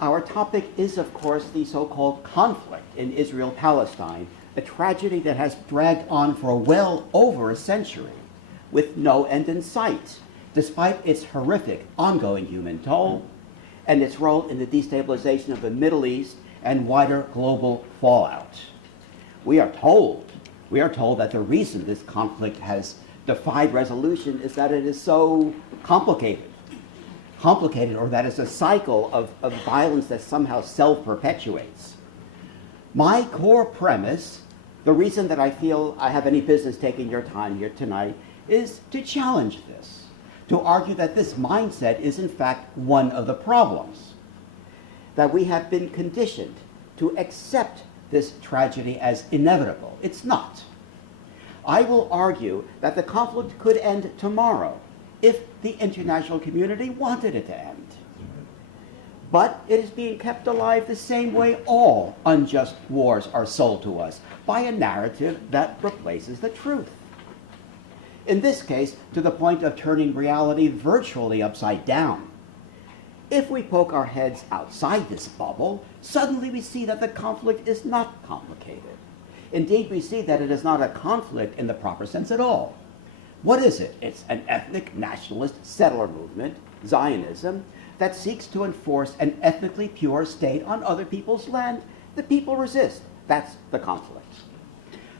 Our topic is, of course, the so-called conflict in Israel-Palestine, a tragedy that has dragged on for well over a century, with no end in sight, despite its horrific ongoing human toll and its role in the destabilization of the Middle East and wider global fallout. We are told that the reason this conflict has defied resolution is that it is so complicated, or that it's a cycle of violence that somehow self-perpetuates. My core premise, the reason that I feel I have any business taking your time here tonight, is to challenge this, to argue that this mindset is in fact one of the problems, that we have been conditioned to accept this tragedy as inevitable. It's not. I will argue that the conflict could end tomorrow if the international community wanted it to end. But it is being kept alive the same way all unjust wars are sold to us, by a narrative that replaces the truth. In this case, to the point of turning reality virtually upside down. If we poke our heads outside this bubble, suddenly we see that the conflict is not complicated. Indeed, we see that it is not a conflict in the proper sense at all. What is it? It's an ethnic nationalist settler movement, Zionism, that seeks to enforce an ethnically pure state on other people's land. The people resist. That's the conflict.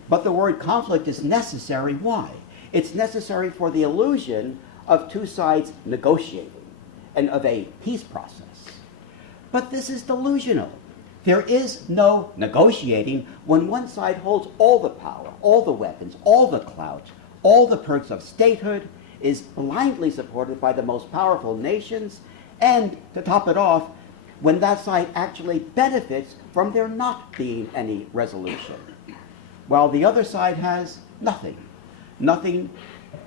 But the word conflict is necessary. Why? It's necessary for the illusion of two sides negotiating and of a peace process. But this is delusional. There is no negotiating when one side holds all the power, all the weapons, all the clout, all the perks of statehood, is blindly supported by the most powerful nations, and, to top it off, when that side actually benefits from there not being any resolution, while the other side has nothing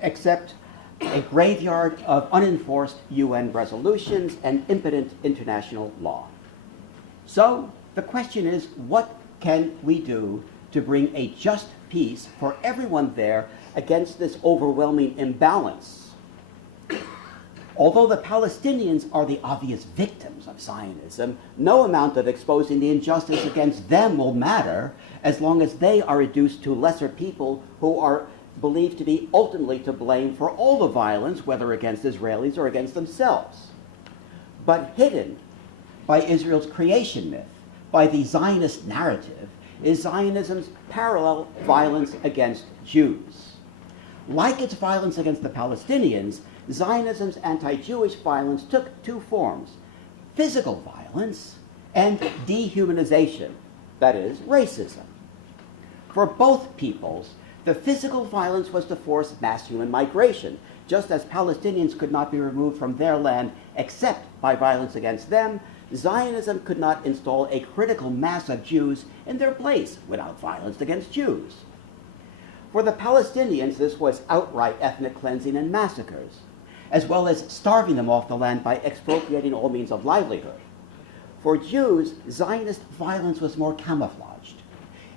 except a graveyard of unenforced UN resolutions and impotent international law. So the question is, what can we do to bring a just peace for everyone there against this overwhelming imbalance? Although the Palestinians are the obvious victims of Zionism, no amount of exposing the injustice against them will matter as long as they are reduced to lesser people who are believed to be ultimately to blame for all the violence, whether against Israelis or against themselves. But hidden by Israel's creation myth, by the Zionist narrative, is Zionism's parallel violence against Jews. Like its violence against the Palestinians, Zionism's anti-Jewish violence took two forms: physical violence and dehumanization, that is, racism. For both peoples, the physical violence was to force mass human migration, just as Palestinians could not be removed from their land except by violence against them. Zionism could not install a critical mass of Jews in their place without violence against Jews. For the Palestinians, this was outright ethnic cleansing and massacres, as well as starving them off the land by expropriating all means of livelihood. For Jews, Zionist violence was more camouflaged.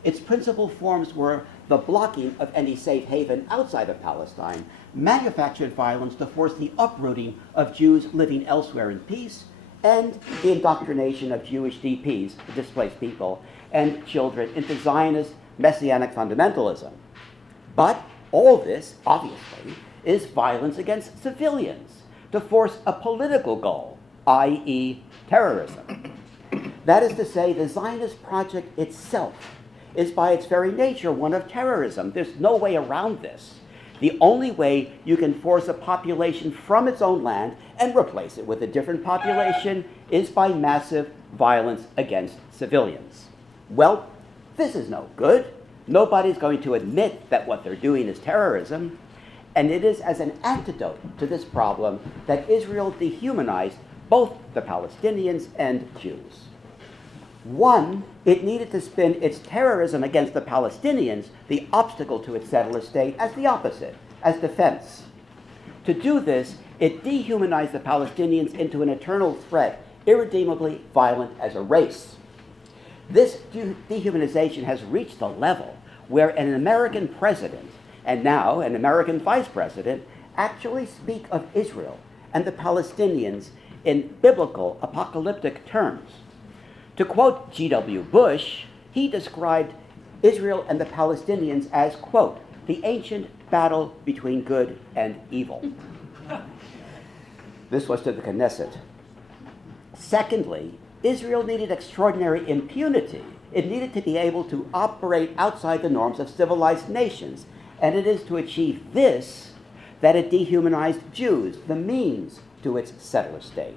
Its principal forms were the blocking of any safe haven outside of Palestine, manufactured violence to force the uprooting of Jews living elsewhere in peace, and the indoctrination of Jewish DPs, displaced people, and children into Zionist messianic fundamentalism. But all this, obviously, is violence against civilians to force a political goal, i.e. terrorism. That is to say, the Zionist project itself is by its very nature one of terrorism. There's no way around this. The only way you can force a population from its own land and replace it with a different population is by massive violence against civilians. Well, this is no good. Nobody's going to admit that what they're doing is terrorism. And it is as an antidote to this problem that Israel dehumanized both the Palestinians and Jews. One, it needed to spin its terrorism against the Palestinians, the obstacle to its settler state, as the opposite, as defense. To do this, it dehumanized the Palestinians into an eternal threat, irredeemably violent as a race. This dehumanization has reached a level where an American president, and now an American vice president, actually speak of Israel and the Palestinians in biblical apocalyptic terms. To quote G.W. Bush, he described Israel and the Palestinians as, quote, the ancient battle between good and evil. This was to the Knesset. Secondly, Israel needed extraordinary impunity. It needed to be able to operate outside the norms of civilized nations. And it is to achieve this that it dehumanized Jews, the means to its settler state.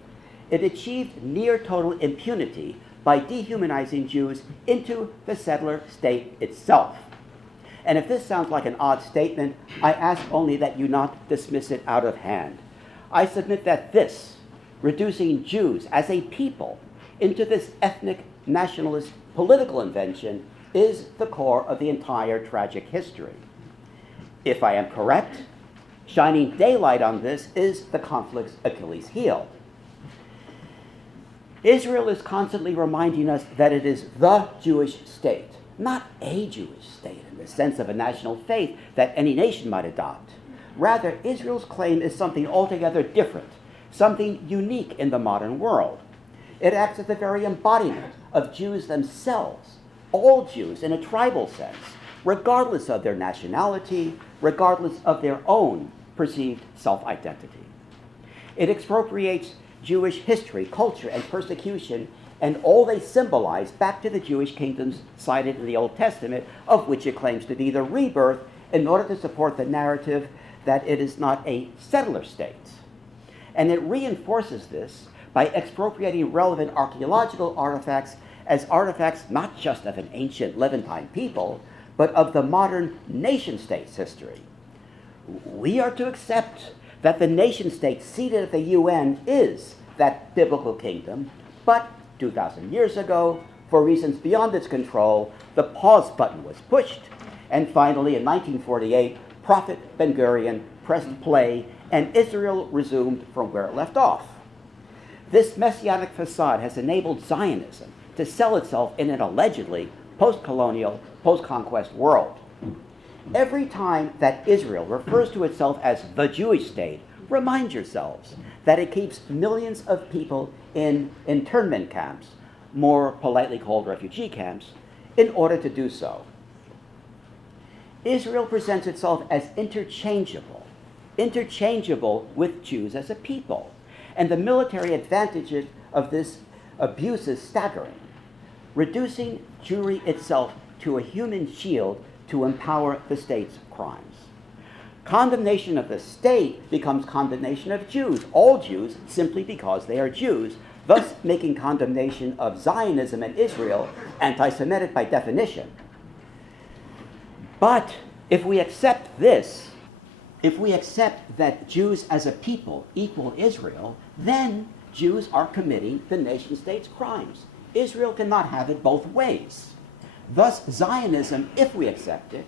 It achieved near total impunity by dehumanizing Jews into the settler state itself. And if this sounds like an odd statement, I ask only that you not dismiss it out of hand. I submit that this, reducing Jews as a people into this ethnic nationalist political invention, is the core of the entire tragic history. If I am correct, shining daylight on this is the conflict's Achilles heel. Israel is constantly reminding us that it is the Jewish state, not a Jewish state in the sense of a national faith that any nation might adopt. Rather, Israel's claim is something altogether different, something unique in the modern world. It acts as the very embodiment of Jews themselves, all Jews in a tribal sense, regardless of their nationality, regardless of their own perceived self-identity. It expropriates Jewish history, culture, and persecution, and all they symbolize back to the Jewish kingdoms cited in the Old Testament, of which it claims to be the rebirth, in order to support the narrative that it is not a settler state. And it reinforces this by expropriating relevant archaeological artifacts as artifacts not just of an ancient Levantine people, but of the modern nation-state's history. We are to accept that the nation-state seated at the UN is that biblical kingdom, but 2,000 years ago, for reasons beyond its control, the pause button was pushed, and finally in 1948, Prophet Ben-Gurion pressed play, and Israel resumed from where it left off. This messianic facade has enabled Zionism to sell itself in an allegedly post-colonial, post-conquest world. Every time that Israel refers to itself as the Jewish state, remind yourselves that it keeps millions of people in internment camps, more politely called refugee camps, in order to do so. Israel presents itself as interchangeable with Jews as a people. And the military advantages of this abuse is staggering, reducing Jewry itself to a human shield to empower the state's crimes. Condemnation of the state becomes condemnation of Jews, all Jews, simply because they are Jews, thus making condemnation of Zionism and Israel anti-Semitic by definition. But if we accept this, if we accept that Jews as a people equal Israel, then Jews are committing the nation-state's crimes. Israel cannot have it both ways. Thus, Zionism, if we accept it,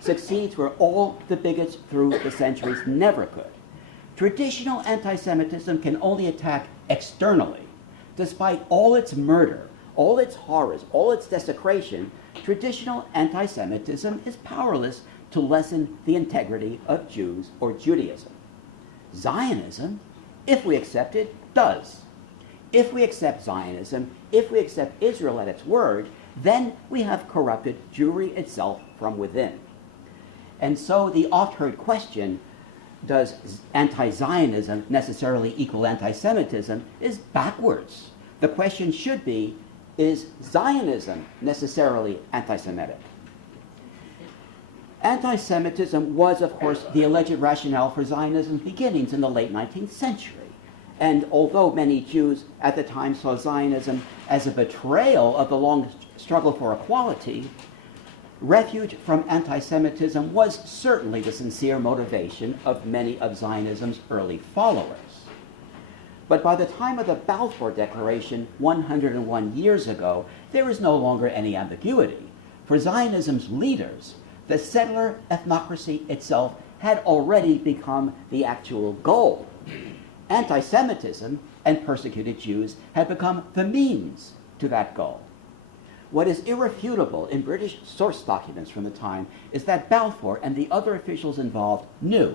succeeds where all the bigots through the centuries never could. Traditional anti-Semitism can only attack externally. Despite all its murder, all its horrors, all its desecration, traditional anti-Semitism is powerless to lessen the integrity of Jews or Judaism. Zionism, if we accept it, does. If we accept Zionism, if we accept Israel at its word, then we have corrupted Jewry itself from within. And so the oft-heard question, does anti-Zionism necessarily equal anti-Semitism, is backwards. The question should be, is Zionism necessarily anti-Semitic? Anti-Semitism was, of course, the alleged rationale for Zionism's beginnings in the late 19th century. And although many Jews at the time saw Zionism as a betrayal of the long struggle for equality, refuge from anti-Semitism was certainly the sincere motivation of many of Zionism's early followers. But by the time of the Balfour Declaration 101 years ago, there is no longer any ambiguity. For Zionism's leaders, the settler ethnocracy itself had already become the actual goal. Anti-Semitism and persecuted Jews had become the means to that goal. What is irrefutable in British source documents from the time is that Balfour and the other officials involved knew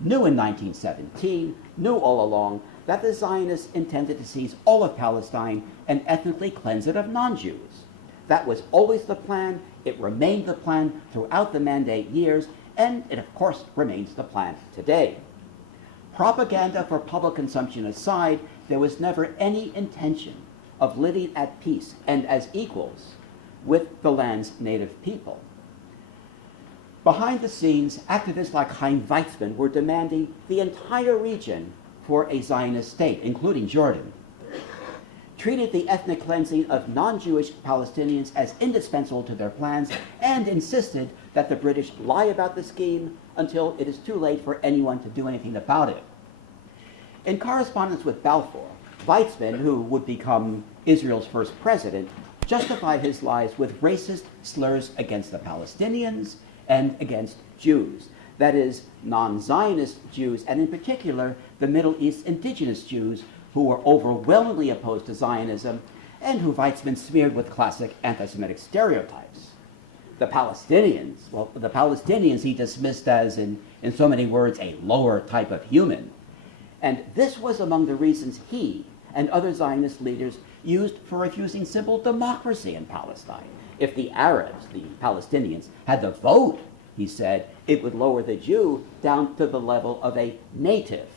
in 1917, knew all along, that the Zionists intended to seize all of Palestine and ethnically cleanse it of non-Jews. That was always the plan. It remained the plan throughout the Mandate years, and it, of course, remains the plan today. Propaganda for public consumption aside, there was never any intention of living at peace and as equals with the land's native people. Behind the scenes, activists like Chaim Weizmann were demanding the entire region for a Zionist state, including Jordan, treated the ethnic cleansing of non-Jewish Palestinians as indispensable to their plans, and insisted that the British lie about the scheme until it is too late for anyone to do anything about it. In correspondence with Balfour, Weizmann, who would become Israel's first president, justified his lies with racist slurs against the Palestinians and against Jews. That is, non-Zionist Jews, and in particular, the Middle East indigenous Jews, who were overwhelmingly opposed to Zionism and who Weizmann smeared with classic anti-Semitic stereotypes. The Palestinians he dismissed as, in so many words, a lower type of human. And this was among the reasons he and other Zionist leaders used for refusing simple democracy in Palestine. If the Arabs, the Palestinians, had the vote, he said, it would lower the Jew down to the level of a native,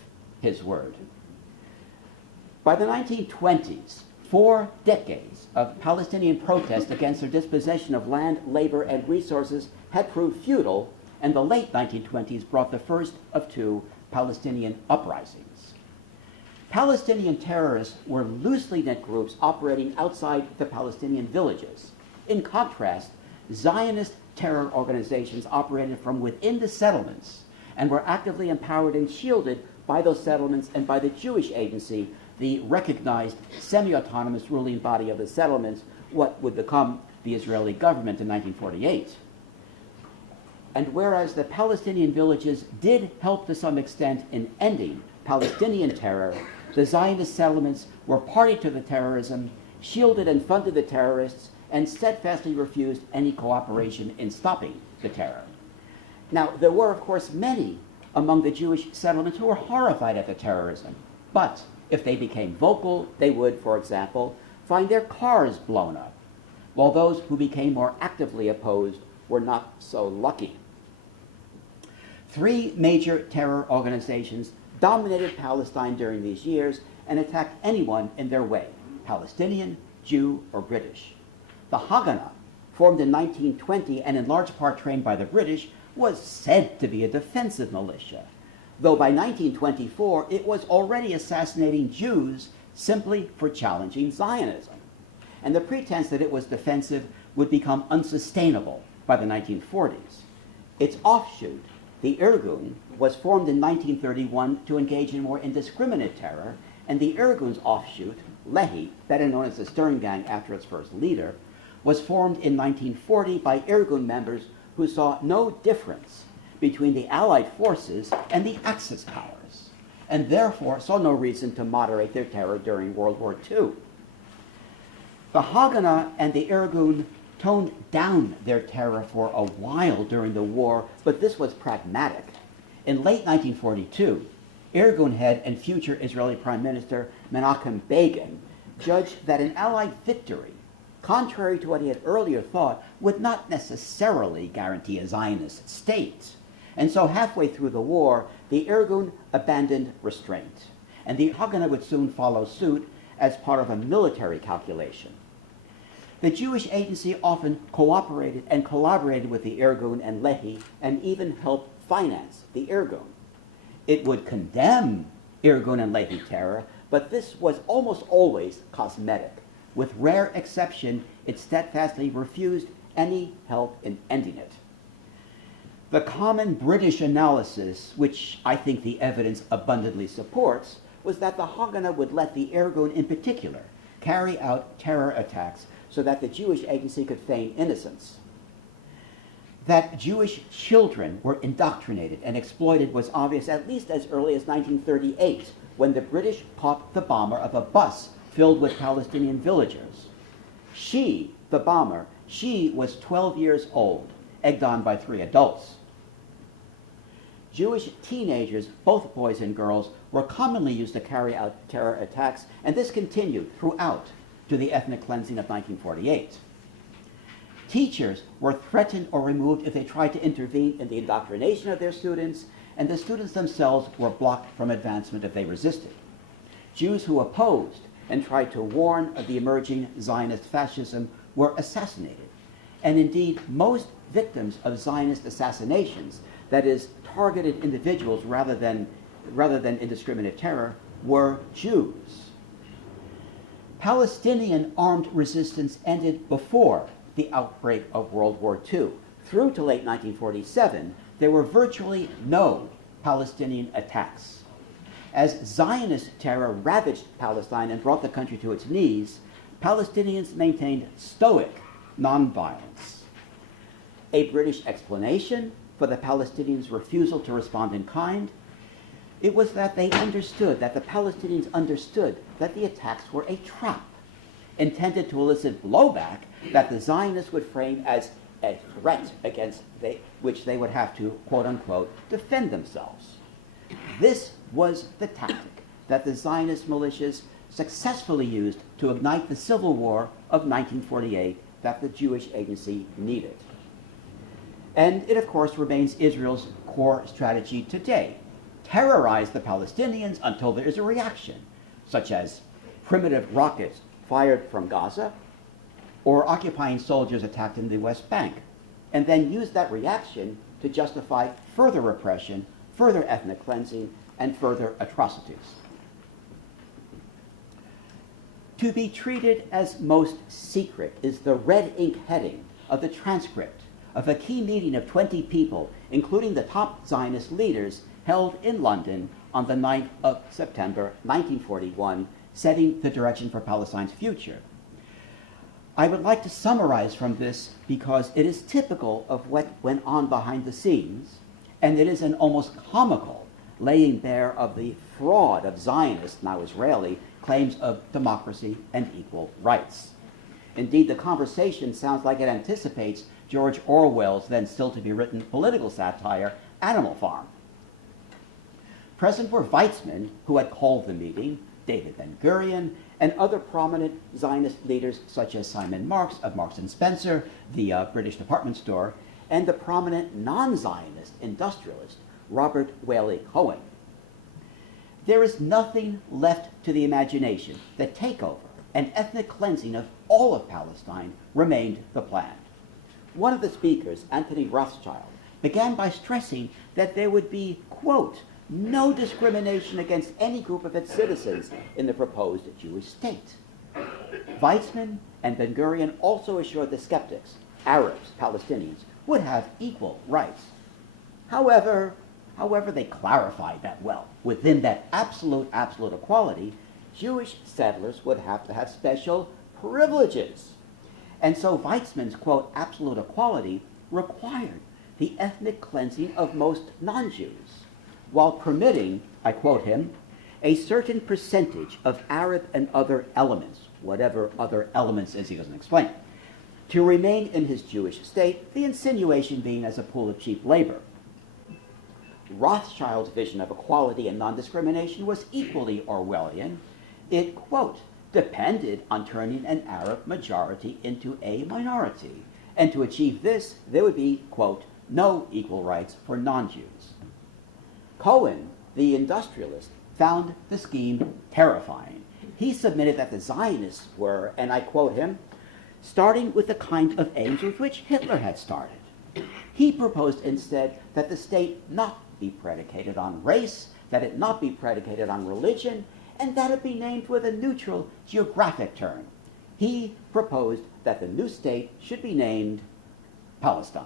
his word. By the 1920s, 4 decades of Palestinian protest against their dispossession of land, labor, and resources had proved futile, and the late 1920s brought the first of 2 Palestinian uprisings. Palestinian terrorists were loosely knit groups operating outside the Palestinian villages. In contrast, Zionist terror organizations operated from within the settlements and were actively empowered and shielded by those settlements and by the Jewish Agency, the recognized semi-autonomous ruling body of the settlements, what would become the Israeli government in 1948. And whereas the Palestinian villages did help to some extent in ending Palestinian terror, the Zionist settlements were party to the terrorism, shielded and funded the terrorists, and steadfastly refused any cooperation in stopping the terror. Now, there were, of course, many among the Jewish settlements who were horrified at the terrorism, but if they became vocal, they would, for example, find their cars blown up, while those who became more actively opposed were not so lucky. 3 major terror organizations dominated Palestine during these years and attacked anyone in their way, Palestinian, Jew, or British. The Haganah, formed in 1920 and in large part trained by the British, was said to be a defensive militia, though by 1924 it was already assassinating Jews simply for challenging Zionism. And the pretense that it was defensive would become unsustainable by the 1940s. Its offshoot, the Irgun, was formed in 1931 to engage in more indiscriminate terror, and the Irgun's offshoot, Lehi, better known as the Stern Gang after its first leader, was formed in 1940 by Irgun members who saw no difference between the Allied forces and the Axis powers, and therefore saw no reason to moderate their terror during World War II. The Haganah and the Irgun toned down their terror for a while during the war, but this was pragmatic. In late 1942, Irgun head and future Israeli Prime Minister Menachem Begin judged that an Allied victory, contrary to what he had earlier thought, would not necessarily guarantee a Zionist state. And so halfway through the war, the Irgun abandoned restraint, and the Haganah would soon follow suit as part of a military calculation. The Jewish Agency often cooperated and collaborated with the Irgun and Lehi, and even helped finance the Irgun. It would condemn Irgun and Lehi terror, but this was almost always cosmetic. With rare exception, it steadfastly refused any help in ending it. The common British analysis, which I think the evidence abundantly supports, was that the Haganah would let the Irgun in particular carry out terror attacks so that the Jewish Agency could feign innocence. That Jewish children were indoctrinated and exploited was obvious at least as early as 1938, when the British caught the bomber of a bus filled with Palestinian villagers. She, the bomber, she was 12 years old, egged on by 3 adults. Jewish teenagers, both boys and girls, were commonly used to carry out terror attacks, and this continued throughout to the ethnic cleansing of 1948. Teachers were threatened or removed if they tried to intervene in the indoctrination of their students, and the students themselves were blocked from advancement if they resisted. Jews who opposed and tried to warn of the emerging Zionist fascism were assassinated. And indeed, most victims of Zionist assassinations, that is, targeted individuals rather than indiscriminate terror, were Jews. Palestinian armed resistance ended before the outbreak of World War II. Through to late 1947, there were virtually no Palestinian attacks. As Zionist terror ravaged Palestine and brought the country to its knees, Palestinians maintained stoic nonviolence. A British explanation for the Palestinians' refusal to respond in kind, it was that the Palestinians understood that the attacks were a trap, intended to elicit blowback that the Zionists would frame as a threat against which they would have to, quote unquote, defend themselves. This was the tactic that the Zionist militias successfully used to ignite the civil war of 1948 that the Jewish Agency needed. And it, of course, remains Israel's core strategy today: terrorize the Palestinians until there is a reaction, such as primitive rockets fired from Gaza or occupying soldiers attacked in the West Bank, and then use that reaction to justify further repression, further ethnic cleansing, and further atrocities. To be treated as most secret is the red ink heading of the transcript of a key meeting of 20 people, including the top Zionist leaders, held in London on the 9th of September 1941, setting the direction for Palestine's future. I would like to summarize from this because it is typical of what went on behind the scenes, and it is an almost comical laying bare of the fraud of Zionist, now Israeli, claims of democracy and equal rights. Indeed, the conversation sounds like it anticipates George Orwell's then still-to-be-written political satire, Animal Farm. Present were Weizmann, who had called the meeting, David Ben-Gurion, and other prominent Zionist leaders such as Simon Marx of Marks & Spencer, the British department store, and the prominent non-Zionist industrialist, Robert Whaley Cohen. There is nothing left to the imagination. The takeover and ethnic cleansing of all of Palestine remained the plan. One of the speakers, Anthony Rothschild, began by stressing that there would be, quote, no discrimination against any group of its citizens in the proposed Jewish state. Weizmann and Ben-Gurion also assured the skeptics, Arabs, Palestinians, would have equal rights. However, they clarified that, well, within that absolute equality, Jewish settlers would have to have special privileges. And so Weizmann's, quote, absolute equality required the ethnic cleansing of most non-Jews, while permitting, I quote him, a certain percentage of Arab and other elements, whatever other elements is he doesn't explain, to remain in his Jewish state, the insinuation being as a pool of cheap labor. Rothschild's vision of equality and non-discrimination was equally Orwellian. It, quote, depended on turning an Arab majority into a minority, and to achieve this, there would be, quote, no equal rights for non-Jews. Cohen, the industrialist, found the scheme terrifying. He submitted that the Zionists were, and I quote him, starting with the kind of aims with which Hitler had started. He proposed instead that the state not be predicated on race, that it not be predicated on religion, and that it be named with a neutral geographic term. He proposed that the new state should be named Palestine.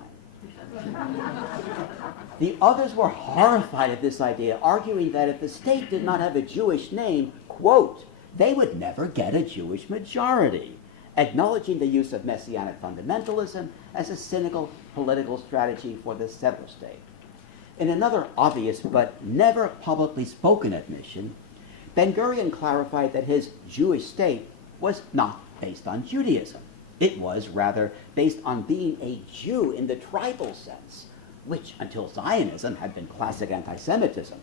The others were horrified at this idea, arguing that if the state did not have a Jewish name, quote, they would never get a Jewish majority, acknowledging the use of messianic fundamentalism as a cynical political strategy for the settler state. In another obvious but never publicly spoken admission, Ben-Gurion clarified that his Jewish state was not based on Judaism. It was rather based on being a Jew in the tribal sense, which until Zionism had been classic anti-Semitism.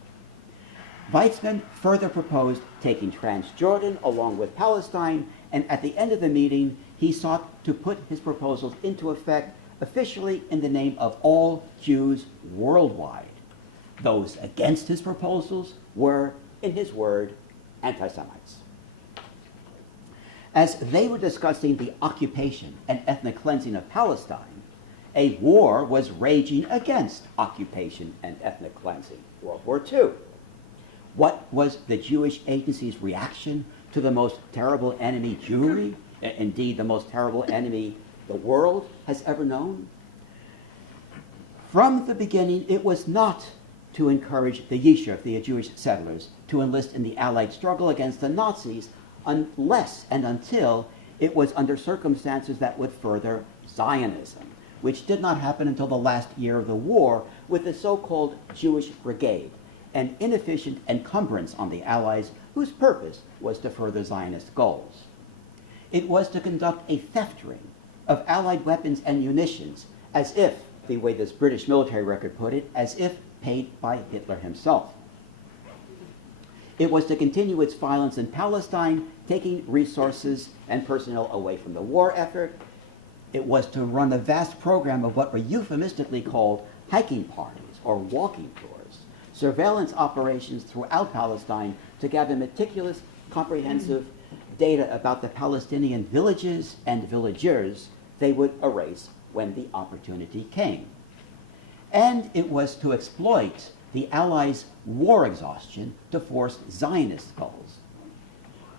Weizmann further proposed taking Transjordan along with Palestine, and at the end of the meeting, he sought to put his proposals into effect officially in the name of all Jews worldwide. Those against his proposals were, in his word, anti-Semites. As they were discussing the occupation and ethnic cleansing of Palestine, a war was raging against occupation and ethnic cleansing, World War II. What was the Jewish Agency's reaction to the most terrible enemy Jewry, indeed the most terrible enemy the world has ever known? From the beginning, it was not to encourage the Yishuv, the Jewish settlers, to enlist in the Allied struggle against the Nazis unless and until it was under circumstances that would further Zionism, which did not happen until the last year of the war with the so-called Jewish Brigade, an inefficient encumbrance on the Allies whose purpose was to further Zionist goals. It was to conduct a theft ring of Allied weapons and munitions as if, the way this British military record put it, as if paid by Hitler himself. It was to continue its violence in Palestine, taking resources and personnel away from the war effort. It was to run a vast program of what were euphemistically called hiking parties or walking tours, surveillance operations throughout Palestine to gather meticulous, comprehensive data about the Palestinian villages and villagers they would erase when the opportunity came. And it was to exploit the Allies' war exhaustion to force Zionist goals.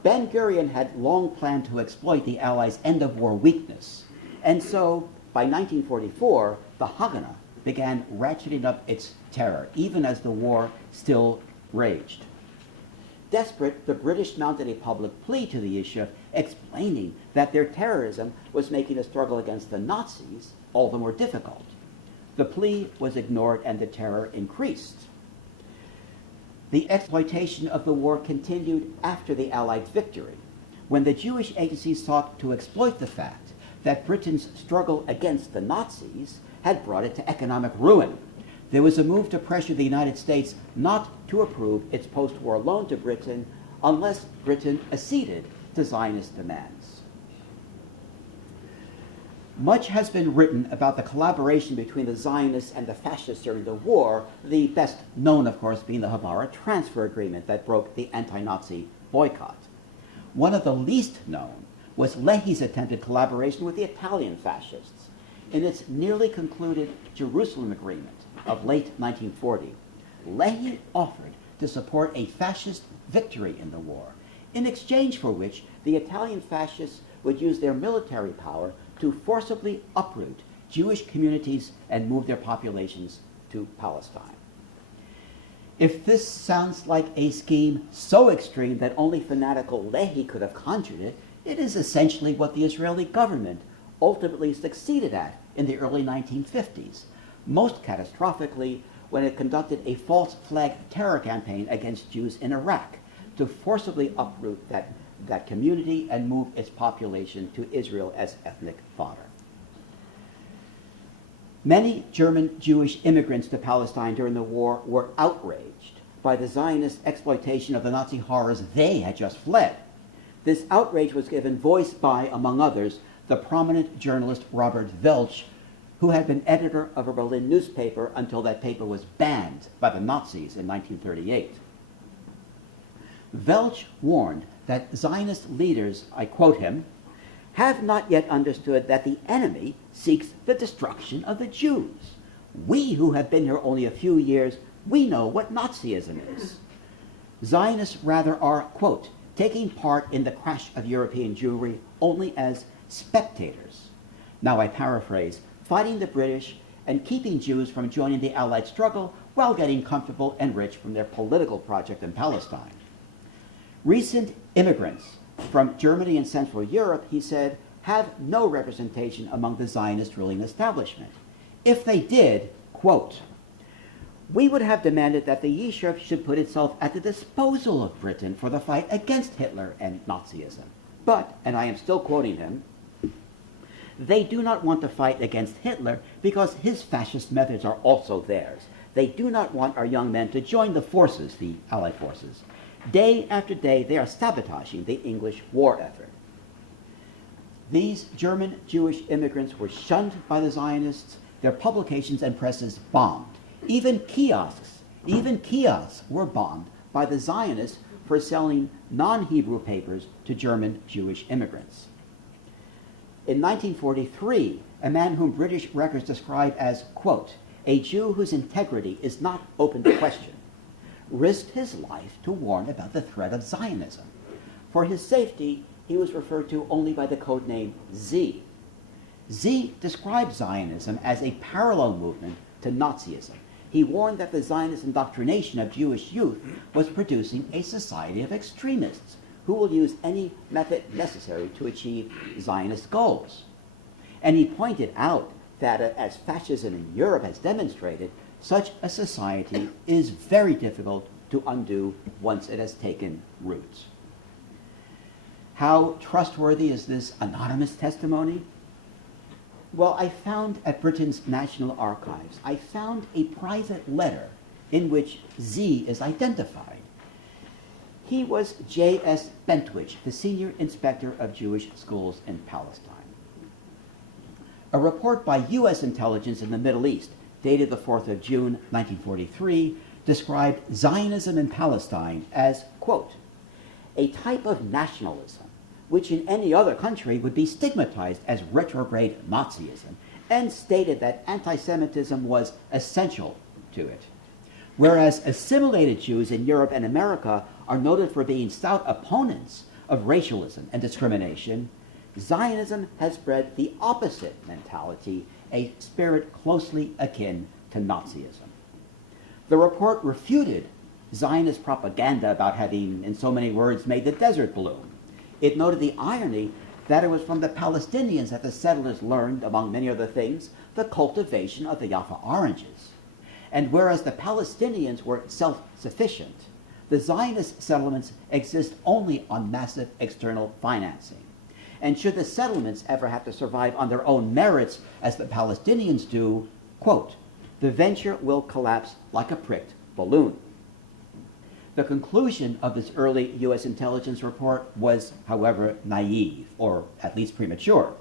Ben-Gurion had long planned to exploit the Allies' end-of-war weakness, and so by 1944, the Haganah began ratcheting up its terror, even as the war still raged. Desperate, the British mounted a public plea to the Yishuv, explaining that their terrorism was making the struggle against the Nazis all the more difficult. The plea was ignored and the terror increased. The exploitation of the war continued after the Allied victory, when the Jewish Agency sought to exploit the fact that Britain's struggle against the Nazis had brought it to economic ruin. There was a move to pressure the United States not to approve its post-war loan to Britain unless Britain acceded to Zionist demands. Much has been written about the collaboration between the Zionists and the fascists during the war, the best known, of course, being the Havara Transfer Agreement that broke the anti-Nazi boycott. One of the least known was Leahy's attempted collaboration with the Italian fascists. In its nearly concluded Jerusalem Agreement of late 1940, Leahy offered to support a fascist victory in the war, in exchange for which the Italian fascists would use their military power to forcibly uproot Jewish communities and move their populations to Palestine. If this sounds like a scheme so extreme that only fanatical Leahy could have conjured it, it is essentially what the Israeli government ultimately succeeded at in the early 1950s, most catastrophically when it conducted a false flag terror campaign against Jews in Iraq to forcibly uproot that community and move its population to Israel as ethnic fodder. Many German Jewish immigrants to Palestine during the war were outraged by the Zionist exploitation of the Nazi horrors they had just fled. This outrage was given voice by, among others, the prominent journalist Robert Welch, who had been editor of a Berlin newspaper until that paper was banned by the Nazis in 1938. Welch warned that Zionist leaders, I quote him, have not yet understood that the enemy seeks the destruction of the Jews. We who have been here only a few years, we know what Nazism is. Zionists rather are, quote, taking part in the crash of European Jewry only as spectators. Now I paraphrase, fighting the British and keeping Jews from joining the Allied struggle while getting comfortable and rich from their political project in Palestine. Recent immigrants from Germany and Central Europe, he said, have no representation among the Zionist ruling establishment. If they did, quote, we would have demanded that the Yishuv should put itself at the disposal of Britain for the fight against Hitler and Nazism. But, and I am still quoting him, they do not want to fight against Hitler because his fascist methods are also theirs. They do not want our young men to join the forces, the Allied forces. Day after day, they are sabotaging the English war effort. These German Jewish immigrants were shunned by the Zionists, their publications and presses bombed. Even kiosks were bombed by the Zionists for selling non-Hebrew papers to German Jewish immigrants. In 1943, a man whom British records describe as, quote, a Jew whose integrity is not open to question, risked his life to warn about the threat of Zionism. For his safety, he was referred to only by the code name Z. Z described Zionism as a parallel movement to Nazism. He warned that the Zionist indoctrination of Jewish youth was producing a society of extremists who will use any method necessary to achieve Zionist goals. And he pointed out that as fascism in Europe has demonstrated, such a society is very difficult to undo once it has taken roots. How trustworthy is this anonymous testimony? Well, I found at Britain's National Archives, I found a private letter in which Z is identified. He was J.S. Bentwich, the senior inspector of Jewish schools in Palestine. A report by U.S. intelligence in the Middle East, dated the 4th of June, 1943, described Zionism in Palestine as, quote, a type of nationalism which in any other country would be stigmatized as retrograde Nazism, and stated that anti-Semitism was essential to it. Whereas assimilated Jews in Europe and America are noted for being stout opponents of racialism and discrimination, Zionism has bred the opposite mentality, a spirit closely akin to Nazism. The report refuted Zionist propaganda about having, in so many words, made the desert bloom. It noted the irony that it was from the Palestinians that the settlers learned, among many other things, the cultivation of the Jaffa oranges. And whereas the Palestinians were self-sufficient, the Zionist settlements exist only on massive external financing. And should the settlements ever have to survive on their own merits, as the Palestinians do, quote, the venture will collapse like a pricked balloon. The conclusion of this early U.S. intelligence report was, however, naive, or at least premature.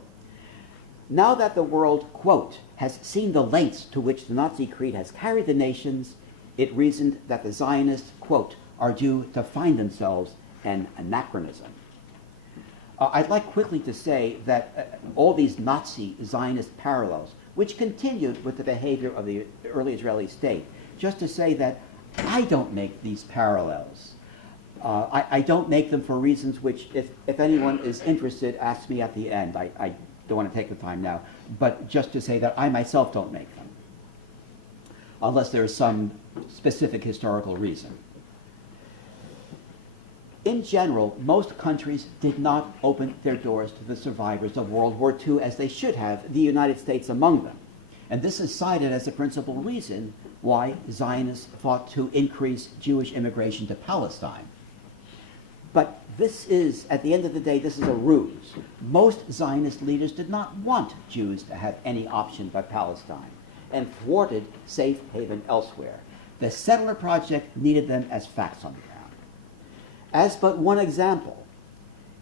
Now that the world, quote, has seen the lengths to which the Nazi creed has carried the nations, it reasoned that the Zionists, quote, are due to find themselves an anachronism. I'd like quickly to say that all these Nazi-Zionist parallels, which continued with the behavior of the early Israeli state, just to say that I don't make these parallels. I don't make them for reasons which, if anyone is interested, ask me at the end. I don't want to take the time now, but just to say that I myself don't make them, unless there is some specific historical reason. In general, most countries did not open their doors to the survivors of World War II as they should have, the United States among them. And this is cited as the principal reason why Zionists fought to increase Jewish immigration to Palestine. But this is, at the end of the day, this is a ruse. Most Zionist leaders did not want Jews to have any option but Palestine, and thwarted safe haven elsewhere. The settler project needed them as facts on the ground. As but one example,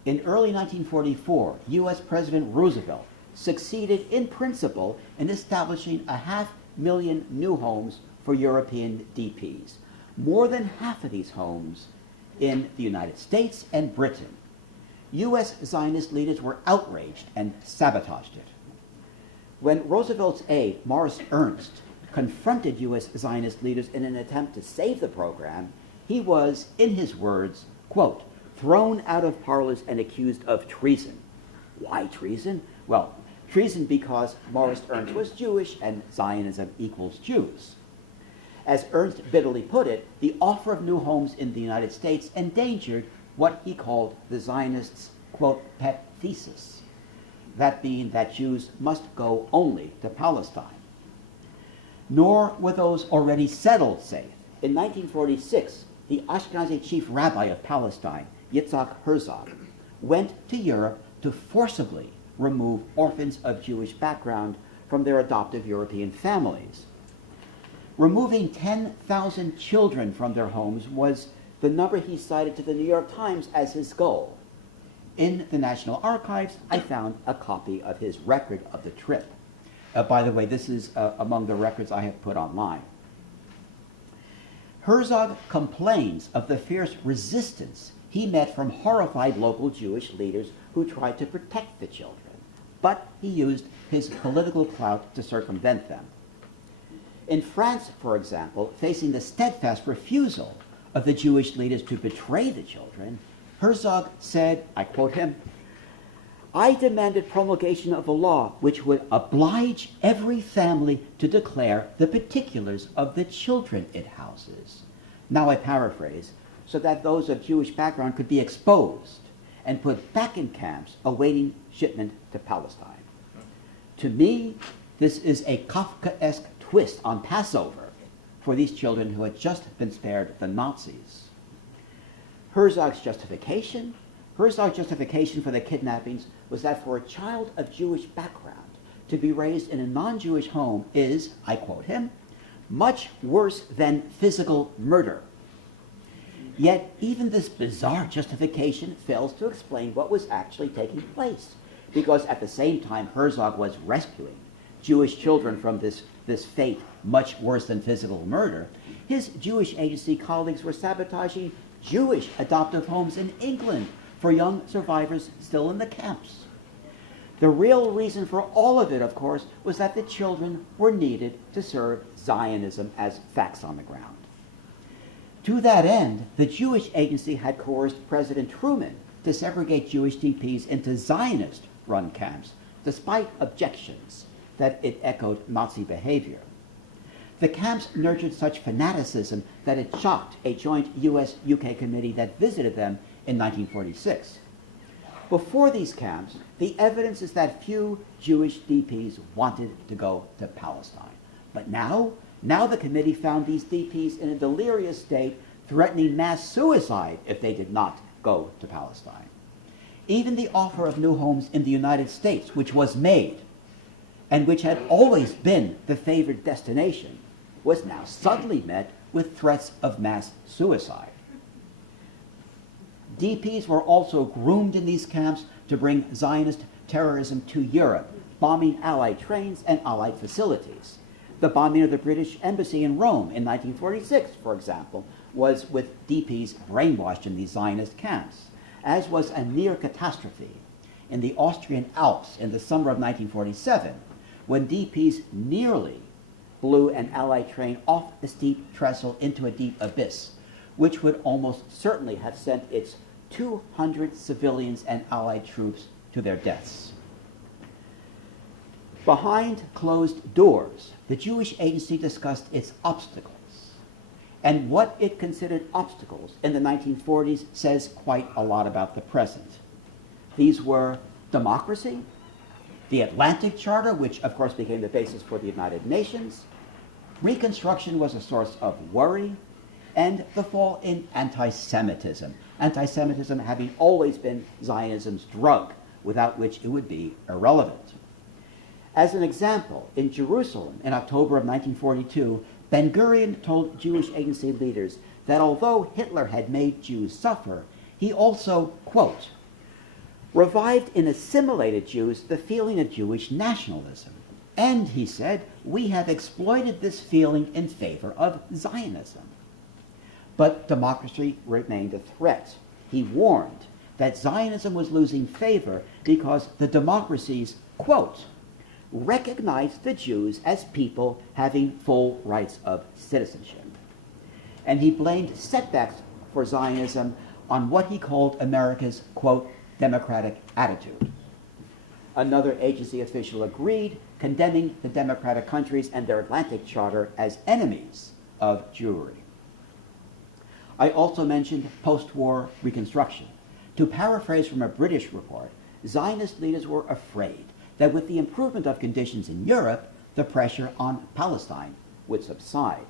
in early 1944, U.S. President Roosevelt succeeded in principle in establishing 500,000 new homes for European DPs, more than half of these homes in the United States and Britain. U.S. Zionist leaders were outraged and sabotaged it. When Roosevelt's aide, Morris Ernst, confronted U.S. Zionist leaders in an attempt to save the program, he was, in his words, quote, thrown out of parlors and accused of treason. Why treason? Well, treason because Morris Ernst was Jewish and Zionism equals Jews. As Ernst bitterly put it, the offer of new homes in the United States endangered what he called the Zionists' quote, pet thesis, that being that Jews must go only to Palestine. Nor were those already settled safe. In 1946, the Ashkenazi chief rabbi of Palestine, Yitzhak Herzog, went to Europe to forcibly remove orphans of Jewish background from their adoptive European families. Removing 10,000 children from their homes was the number he cited to the New York Times as his goal. In the National Archives, I found a copy of his record of the trip. By the way, this is among the records I have put online. Herzog complains of the fierce resistance he met from horrified local Jewish leaders who tried to protect the children, but he used his political clout to circumvent them. In France, for example, facing the steadfast refusal of the Jewish leaders to betray the children, Herzog said, I quote him, "I demanded promulgation of a law which would oblige every family to declare the particulars of the children it houses." Now I paraphrase, so that those of Jewish background could be exposed and put back in camps awaiting shipment to Palestine. To me, this is a Kafkaesque twist on Passover for these children who had just been spared the Nazis. Herzog's justification for the kidnappings was that for a child of Jewish background to be raised in a non-Jewish home is, I quote him, much worse than physical murder. Yet even this bizarre justification fails to explain what was actually taking place, because at the same time Herzog was rescuing Jewish children from this fate much worse than physical murder, his Jewish agency colleagues were sabotaging Jewish adoptive homes in England for young survivors still in the camps. The real reason for all of it, of course, was that the children were needed to serve Zionism as facts on the ground. To that end, the Jewish agency had coerced President Truman to segregate Jewish DPs into Zionist-run camps, despite objections that it echoed Nazi behavior. The camps nurtured such fanaticism that it shocked a joint US-UK committee that visited them in 1946. Before these camps, the evidence is that few Jewish DPs wanted to go to Palestine. But now the committee found these DPs in a delirious state, threatening mass suicide if they did not go to Palestine. Even the offer of new homes in the United States, which was made, and which had always been the favored destination, was now suddenly met with threats of mass suicide. DPs were also groomed in these camps to bring Zionist terrorism to Europe, bombing Allied trains and Allied facilities. The bombing of the British embassy in Rome in 1946, for example, was with DPs brainwashed in these Zionist camps, as was a near catastrophe in the Austrian Alps in the summer of 1947, when DPs nearly blew an Allied train off the steep trestle into a deep abyss, which would almost certainly have sent its 200 civilians and Allied troops to their deaths. Behind closed doors, the Jewish agency discussed its obstacles. And what it considered obstacles in the 1940s says quite a lot about the present. These were democracy, the Atlantic Charter, which of course became the basis for the United Nations. Reconstruction was a source of worry, and the fall in anti-Semitism. Anti-Semitism having always been Zionism's drug, without which it would be irrelevant. As an example, in Jerusalem in October of 1942, Ben-Gurion told Jewish agency leaders that although Hitler had made Jews suffer, he also, quote, revived in assimilated Jews the feeling of Jewish nationalism. And, he said, we have exploited this feeling in favor of Zionism. But democracy remained a threat. He warned that Zionism was losing favor because the democracies, quote, recognized the Jews as people having full rights of citizenship. And he blamed setbacks for Zionism on what he called America's, quote, democratic attitude. Another agency official agreed, condemning the democratic countries and their Atlantic Charter as enemies of Jewry. I also mentioned post-war reconstruction. To paraphrase from a British report, Zionist leaders were afraid that with the improvement of conditions in Europe, the pressure on Palestine would subside.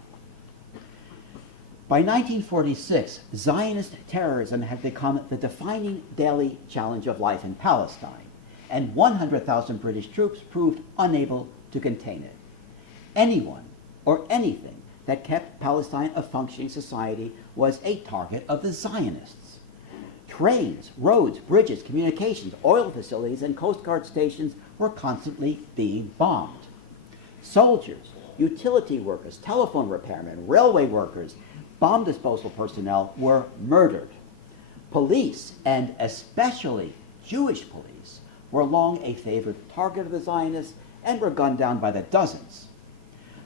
By 1946, Zionist terrorism had become the defining daily challenge of life in Palestine, and 100,000 British troops proved unable to contain it. Anyone or anything that kept Palestine a functioning society was a target of the Zionists. Trains, roads, bridges, communications, oil facilities, and Coast Guard stations were constantly being bombed. Soldiers, utility workers, telephone repairmen, railway workers, bomb disposal personnel were murdered. Police, and especially Jewish police, were long a favored target of the Zionists and were gunned down by the dozens.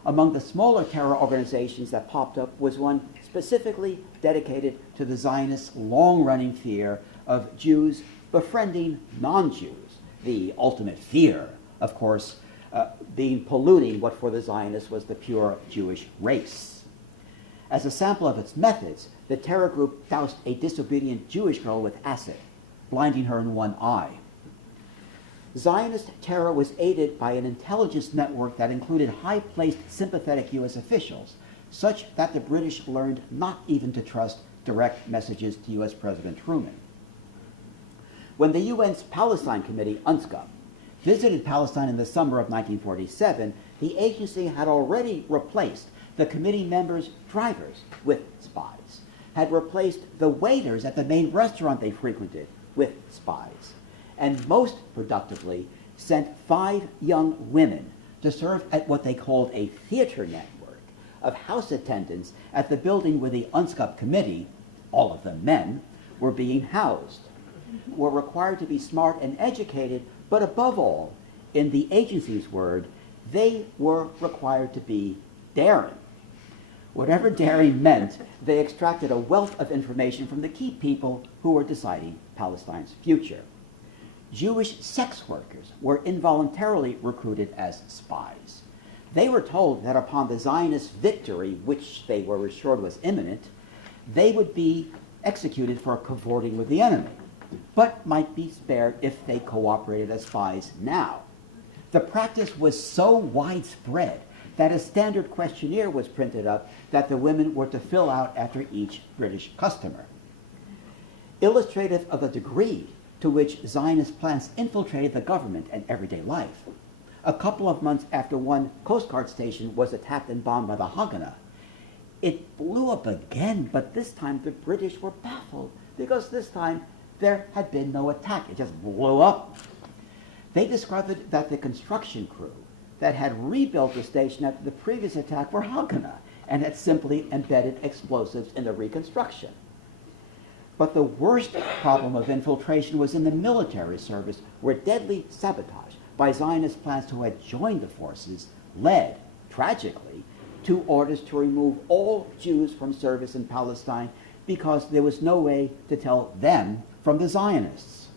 Among the smaller terror organizations that popped up was one specifically dedicated to the Zionists' long-running fear of Jews befriending non-Jews, the ultimate fear, of course, being polluting what for the Zionists was the pure Jewish race. As a sample of its methods, the terror group doused a disobedient Jewish girl with acid, blinding her in one eye. Zionist terror was aided by an intelligence network that included high-placed sympathetic U.S. officials, such that the British learned not even to trust direct messages to U.S. President Truman. When the UN's Palestine Committee, UNSCOP, visited Palestine in the summer of 1947, the agency had already replaced the committee members' drivers with spies, had replaced the waiters at the main restaurant they frequented with spies, and most productively sent 5 young women to serve at what they called a theater network of house attendants at the building where the UNSCOP committee, all of them men, were being housed, were required to be smart and educated, but above all, in the agency's word, they were required to be daring. Whatever daring meant, they extracted a wealth of information from the key people who were deciding Palestine's future. Jewish sex workers were involuntarily recruited as spies. They were told that upon the Zionist victory, which they were assured was imminent, they would be executed for cavorting with the enemy, but might be spared if they cooperated as spies now. The practice was so widespread that a standard questionnaire was printed up that the women were to fill out after each British customer. Illustrative of the degree to which Zionist plans infiltrated the government and everyday life, a couple of months after one Coast Guard station was attacked and bombed by the Haganah, it blew up again, but this time the British were baffled because this time there had been no attack. It just blew up. They discovered that the construction crew that had rebuilt the station after the previous attack were Haganah and had simply embedded explosives in the reconstruction. But the worst problem of infiltration was in the military service, where deadly sabotage by Zionist plans who had joined the forces led, tragically, to orders to remove all Jews from service in Palestine because there was no way to tell them from the Zionists.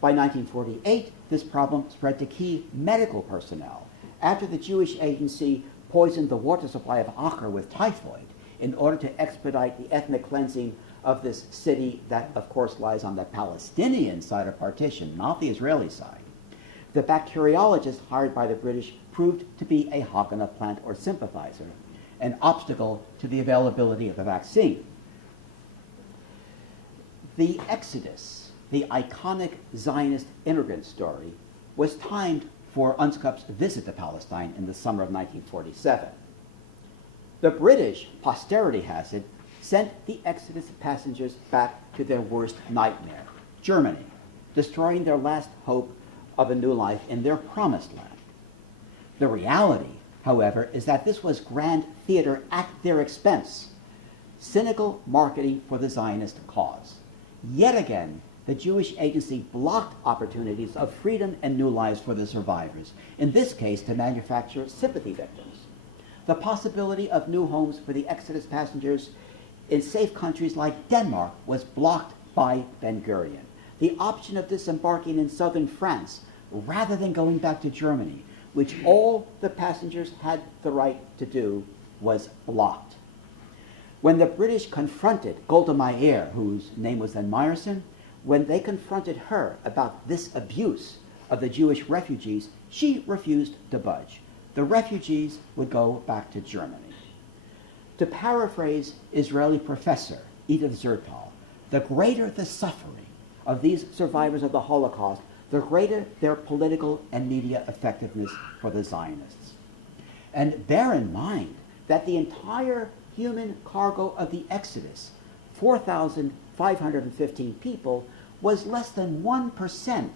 By 1948, this problem spread to key medical personnel after the Jewish agency poisoned the water supply of Acre with typhoid in order to expedite the ethnic cleansing of this city that, of course, lies on the Palestinian side of partition, not the Israeli side. The bacteriologist hired by the British proved to be a Haganah plant or sympathizer, an obstacle to the availability of the vaccine. The Exodus, the iconic Zionist immigrant story, was timed for UNSCOP's visit to Palestine in the summer of 1947. The British, posterity has it, sent the Exodus passengers back to their worst nightmare, Germany, destroying their last hope of a new life in their promised land. The reality, however, is that this was grand theater at their expense, cynical marketing for the Zionist cause. Yet again, the Jewish agency blocked opportunities of freedom and new lives for the survivors, in this case to manufacture sympathy victims. The possibility of new homes for the Exodus passengers in safe countries like Denmark was blocked by Ben-Gurion. The option of disembarking in southern France rather than going back to Germany, which all the passengers had the right to do, was blocked. When the British confronted Golda Meir, whose name was then Meyerson, when they confronted her about this abuse of the Jewish refugees, she refused to budge. The refugees would go back to Germany. To paraphrase Israeli professor Edith Zertal, the greater the suffering of these survivors of the Holocaust, the greater their political and media effectiveness for the Zionists. And bear in mind that the entire human cargo of the Exodus, 4,515 people, was less than 1%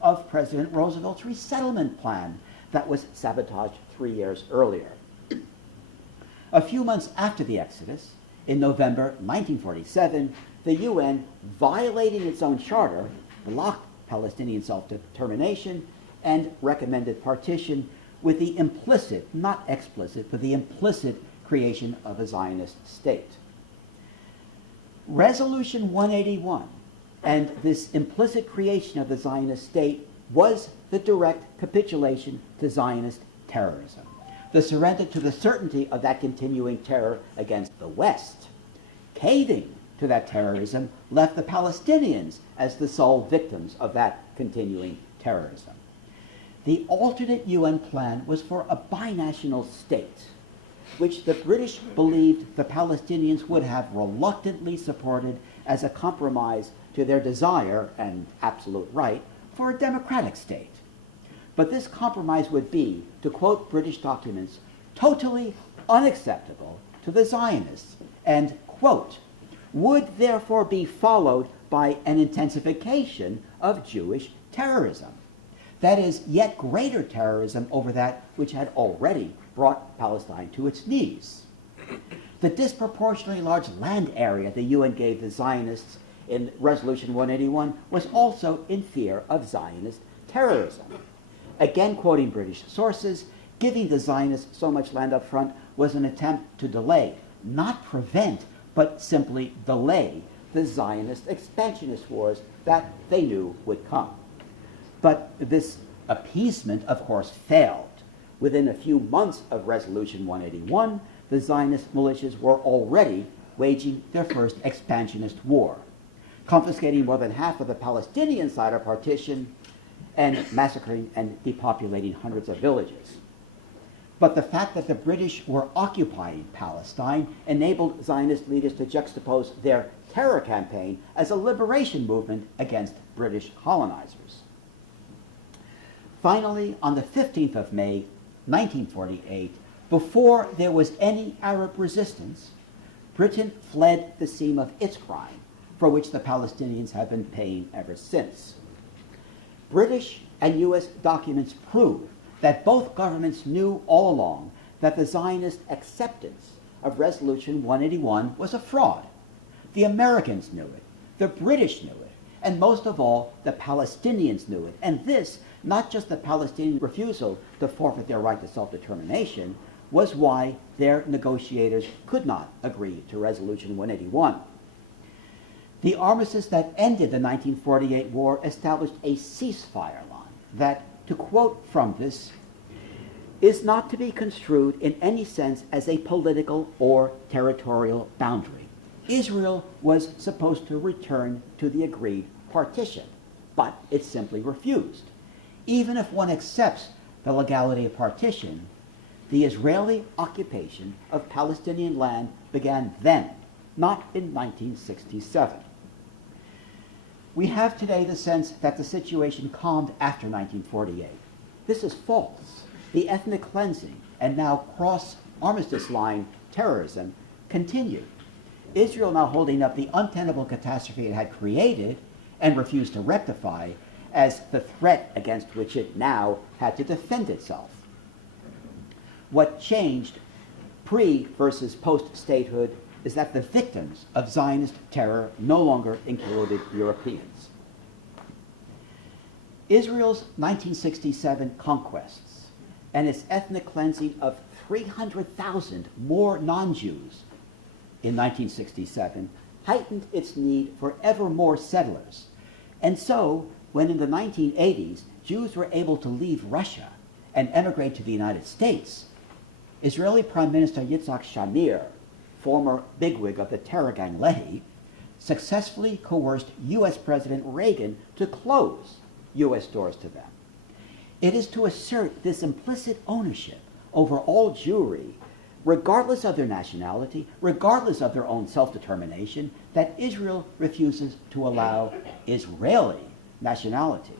of President Roosevelt's resettlement plan that was sabotaged 3 years earlier. A few months after the Exodus, in November 1947, the UN, violating its own charter, blocked Palestinian self-determination and recommended partition with the implicit, not explicit, but the implicit creation of a Zionist state. Resolution 181 and this implicit creation of the Zionist state was the direct capitulation to Zionist terrorism, the surrender to the certainty of that continuing terror against the West. Caving to that terrorism left the Palestinians as the sole victims of that continuing terrorism. The alternate UN plan was for a binational state, which the British believed the Palestinians would have reluctantly supported as a compromise to their desire and absolute right for a democratic state. But this compromise would be, to quote British documents, totally unacceptable to the Zionists and, quote, would therefore be followed by an intensification of Jewish terrorism. That is, yet greater terrorism over that which had already brought Palestine to its knees. The disproportionately large land area the UN gave the Zionists in Resolution 181 was also in fear of Zionist terrorism. Again, quoting British sources, giving the Zionists so much land up front was an attempt to delay, not prevent, but simply delay the Zionist expansionist wars that they knew would come. But this appeasement, of course, failed. Within a few months of Resolution 181, the Zionist militias were already waging their first expansionist war, confiscating more than half of the Palestinian side of partition and massacring and depopulating hundreds of villages. But the fact that the British were occupying Palestine enabled Zionist leaders to juxtapose their terror campaign as a liberation movement against British colonizers. Finally, on the 15th of May, 1948, before there was any Arab resistance, Britain fled the scene of its crime, for which the Palestinians have been paying ever since. British and U.S. documents prove that both governments knew all along that the Zionist acceptance of Resolution 181 was a fraud. The Americans knew it, the British knew it, and most of all, the Palestinians knew it. And this, not just the Palestinian refusal to forfeit their right to self-determination, was why their negotiators could not agree to Resolution 181. The armistice that ended the 1948 war established a ceasefire line that, to quote from this, is not to be construed in any sense as a political or territorial boundary. Israel was supposed to return to the agreed partition, but it simply refused. Even if one accepts the legality of partition, the Israeli occupation of Palestinian land began then, not in 1967. We have today the sense that the situation calmed after 1948. This is false. The ethnic cleansing and now cross-armistice line terrorism continued. Israel now holding up the untenable catastrophe it had created and refused to rectify as the threat against which it now had to defend itself. What changed pre versus post-statehood is that the victims of Zionist terror no longer included Europeans. Israel's 1967 conquests and its ethnic cleansing of 300,000 more non-Jews in 1967 heightened its need for ever more settlers. And so, when in the 1980s, Jews were able to leave Russia and emigrate to the United States, Israeli Prime Minister Yitzhak Shamir, former bigwig of the terror gang Lehi, successfully coerced U.S. President Reagan to close U.S. doors to them. It is to assert this implicit ownership over all Jewry, regardless of their nationality, regardless of their own self-determination, that Israel refuses to allow Israeli nationality.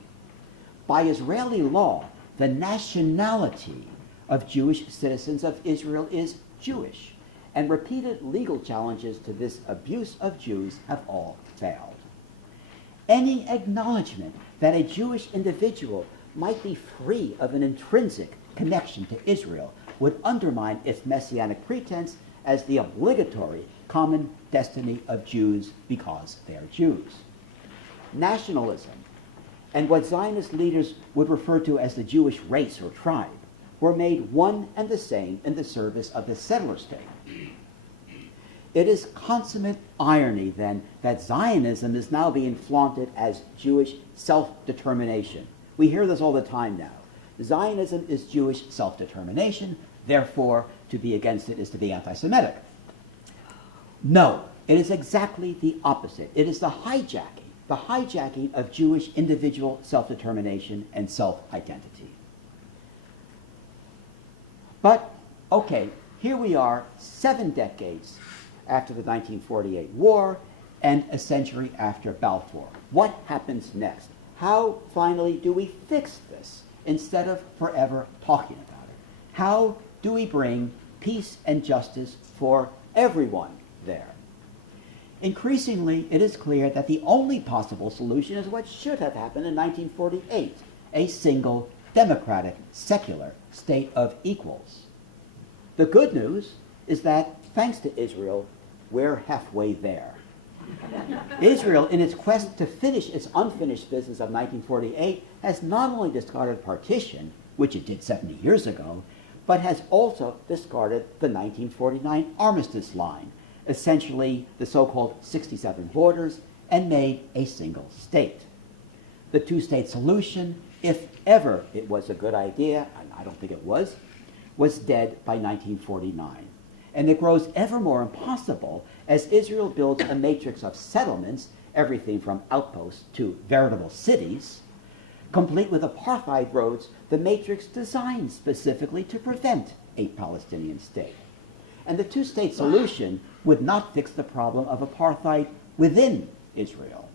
By Israeli law, the nationality of Jewish citizens of Israel is Jewish, and repeated legal challenges to this abuse of Jews have all failed. Any acknowledgement that a Jewish individual might be free of an intrinsic connection to Israel would undermine its messianic pretense as the obligatory common destiny of Jews because they are Jews. Nationalism, and what Zionist leaders would refer to as the Jewish race or tribe, were made one and the same in the service of the settler state. It is consummate irony, then, that Zionism is now being flaunted as Jewish self-determination. We hear this all the time now. Zionism is Jewish self-determination, therefore, to be against it is to be anti-Semitic. No, it is exactly the opposite. It is the hijacking of Jewish individual self-determination and self-identity. But, okay, here we are 7 decades after the 1948 war and a century after Balfour. What happens next? How, finally, do we fix this instead of forever talking about it? How do we bring peace and justice for everyone there? Increasingly, it is clear that the only possible solution is what should have happened in 1948, a single, democratic, secular state of equals. The good news is that, thanks to Israel, we're halfway there. Israel, in its quest to finish its unfinished business of 1948, has not only discarded partition, which it did 70 years ago, but has also discarded the 1949 armistice line, essentially the so-called 67 borders, and made a single state. The two-state solution, if ever it was a good idea, and I don't think it was dead by 1949. And it grows ever more impossible as Israel builds a matrix of settlements, everything from outposts to veritable cities, complete with apartheid roads, the matrix designed specifically to prevent a Palestinian state. And the two-state solution would not fix the problem of apartheid within Israel,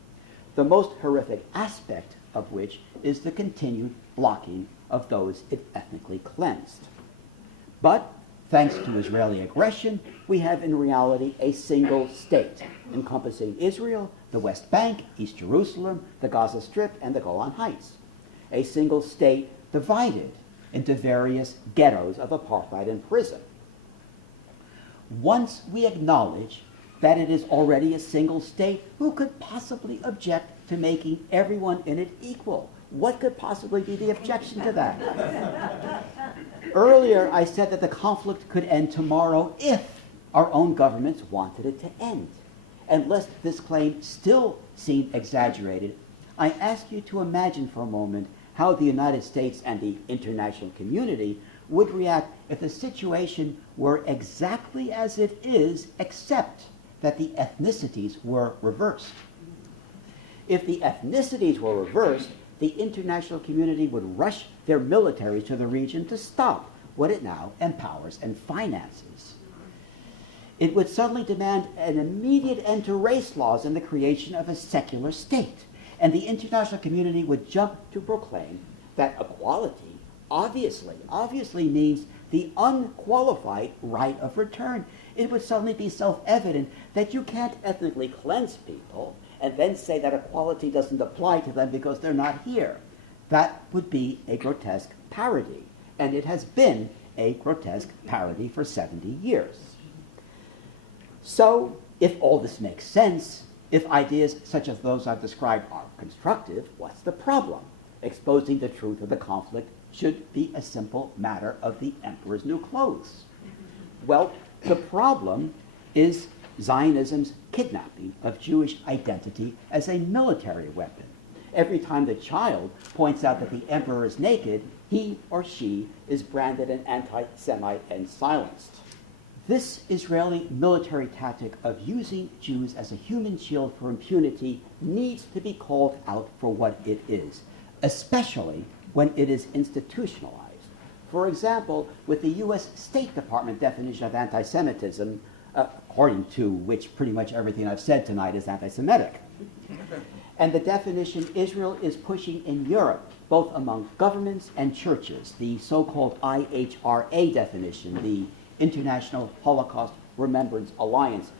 the most horrific aspect of which is the continued blocking of those it ethnically cleansed. But thanks to Israeli aggression, we have in reality a single state encompassing Israel, the West Bank, East Jerusalem, the Gaza Strip, and the Golan Heights. A single state divided into various ghettos of apartheid and prison. Once we acknowledge that it is already a single state, who could possibly object to making everyone in it equal? What could possibly be the objection to that? Earlier, I said that the conflict could end tomorrow if our own governments wanted it to end. And lest this claim still seem exaggerated, I ask you to imagine for a moment how the United States and the international community would react if the situation were exactly as it is, except that the ethnicities were reversed. If the ethnicities were reversed, the international community would rush their militaries to the region to stop what it now empowers and finances. It would suddenly demand an immediate end to race laws and the creation of a secular state. And the international community would jump to proclaim that equality obviously means the unqualified right of return. It would suddenly be self-evident that you can't ethnically cleanse people and then say that equality doesn't apply to them because they're not here. That would be a grotesque parody, and it has been a grotesque parody for 70 years. So, if all this makes sense, if ideas such as those I've described are constructive, what's the problem? Exposing the truth of the conflict should be a simple matter of the emperor's new clothes. Well, the problem is Zionism's kidnapping of Jewish identity as a military weapon. Every time the child points out that the emperor is naked, he or she is branded an anti-Semite and silenced. This Israeli military tactic of using Jews as a human shield for impunity needs to be called out for what it is, especially when it is institutionalized. For example, with the U.S. State Department definition of anti-Semitism, according to which pretty much everything I've said tonight is anti-Semitic. And the definition Israel is pushing in Europe, both among governments and churches, the so-called IHRA definition, the International Holocaust Remembrance Alliance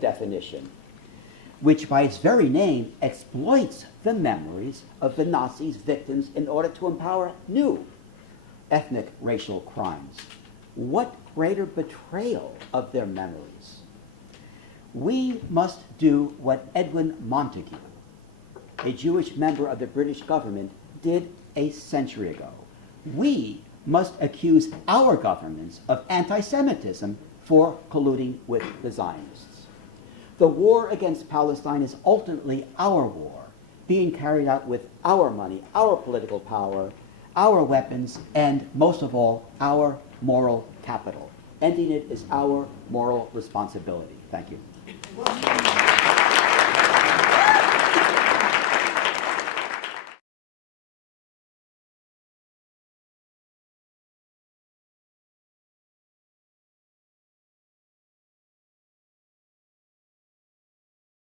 definition, which by its very name exploits the memories of the Nazis' victims in order to empower new ethnic racial crimes. What greater betrayal of their memories? We must do what Edwin Montagu, a Jewish member of the British government, did a century ago. We must accuse our governments of anti-Semitism for colluding with the Zionists. The war against Palestine is ultimately our war, being carried out with our money, our political power, our weapons, and most of all, our moral capital. Ending it is our moral responsibility. Thank you.